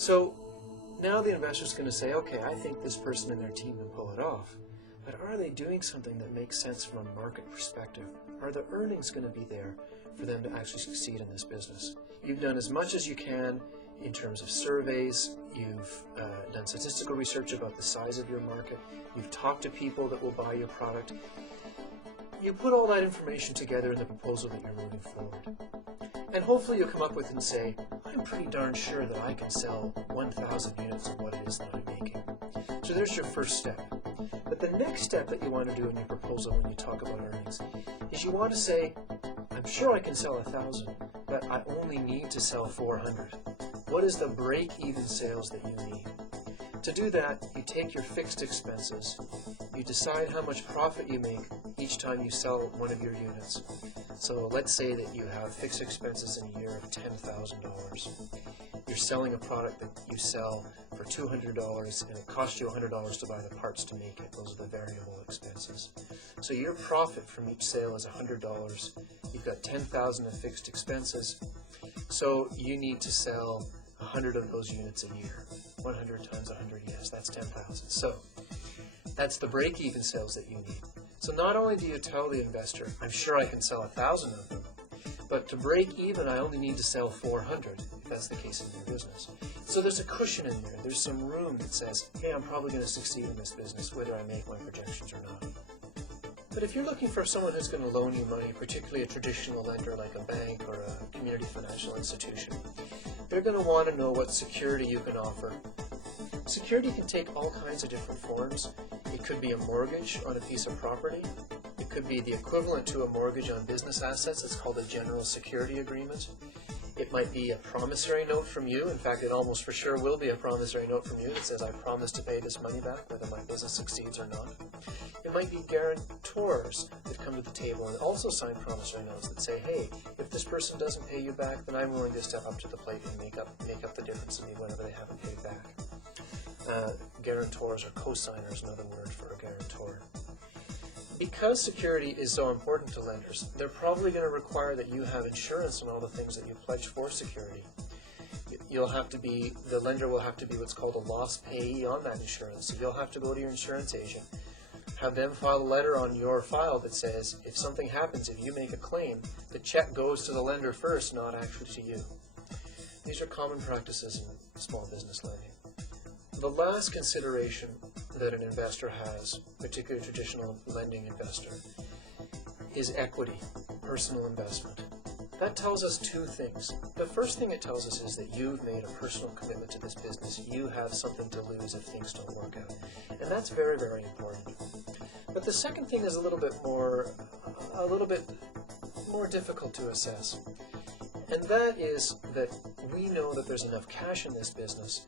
So now the investor's going to say, okay, I think this person and their team can pull it off. But are they doing something that makes sense from a market perspective? Are the earnings going to be there for them to actually succeed in this business? You've done as much as you can in terms of surveys. You've done statistical research about the size of your market. You've talked to people that will buy your product. You put all that information together in the proposal that you're moving forward. And hopefully you'll come up with and say, I'm pretty darn sure that I can sell 1,000 units of what it is that I'm making. So there's your first step. But the next step that you want to do in your proposal when you talk about earnings is you want to say, I'm sure I can sell 1,000, but I only need to sell 400. What is the break-even sales that you need? To do that, you take your fixed expenses, you decide how much profit you make each time you sell one of your units. So let's say that you have fixed expenses in a year of $10,000. You're selling a product that you sell for $200 and it costs you $100 to buy the parts to make it. Those are the variable expenses. So your profit from each sale is $100. You've got $10,000 of fixed expenses. So you need to sell 100 of those units a year. 100 times 100, yes, that's 10,000. So that's the break-even sales that you need. So not only do you tell the investor, I'm sure I can sell 1,000 of them, but to break even, I only need to sell 400, if that's the case in your business. So there's a cushion in there. There's some room that says, hey, I'm probably going to succeed in this business, whether I make my projections or not. But if you're looking for someone who's going to loan you money, particularly a traditional lender like a bank or a community financial institution, they're going to want to know what security you can offer. Security can take all kinds of different forms. It could be a mortgage on a piece of property. It could be the equivalent to a mortgage on business assets. It's called a general security agreement. It might be a promissory note from you. In fact, it almost for sure will be a promissory note from you that says, I promise to pay this money back, whether my business succeeds or not. It might be guarantors that come to the table and also sign promissory notes that say, hey, if this person doesn't pay you back, then I'm willing to step up to the plate and make up the difference in me whenever they haven't paid back. Guarantors or co-signers, another word for a guarantor. Because security is so important to lenders, they're probably going to require that you have insurance on all the things that you pledge for security. The lender will have to be what's called a loss payee on that insurance. So you'll have to go to your insurance agent, have them file a letter on your file that says, if something happens, if you make a claim, the check goes to the lender first, not actually to you. These are common practices in small business lending. The last consideration that an investor has, particularly a traditional lending investor, is equity, personal investment. That tells us two things. The first thing it tells us is that you've made a personal commitment to this business. You have something to lose if things don't work out. And that's very, very important. But the second thing is a little bit more difficult to assess. And that is that we know that there's enough cash in this business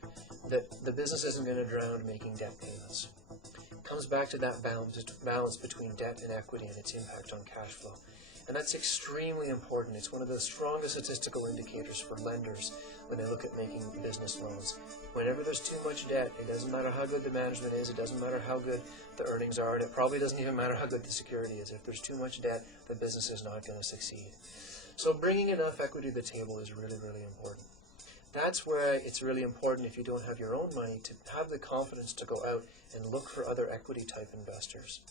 that the business isn't going to drown making debt payments. It comes back to that balance between debt and equity and its impact on cash flow. And that's extremely important. It's one of the strongest statistical indicators for lenders when they look at making business loans. Whenever there's too much debt, it doesn't matter how good the management is, it doesn't matter how good the earnings are, and it probably doesn't even matter how good the security is. If there's too much debt, the business is not going to succeed. So bringing enough equity to the table is really, really important. That's where it's really important, if you don't have your own money, to have the confidence to go out and look for other equity type investors.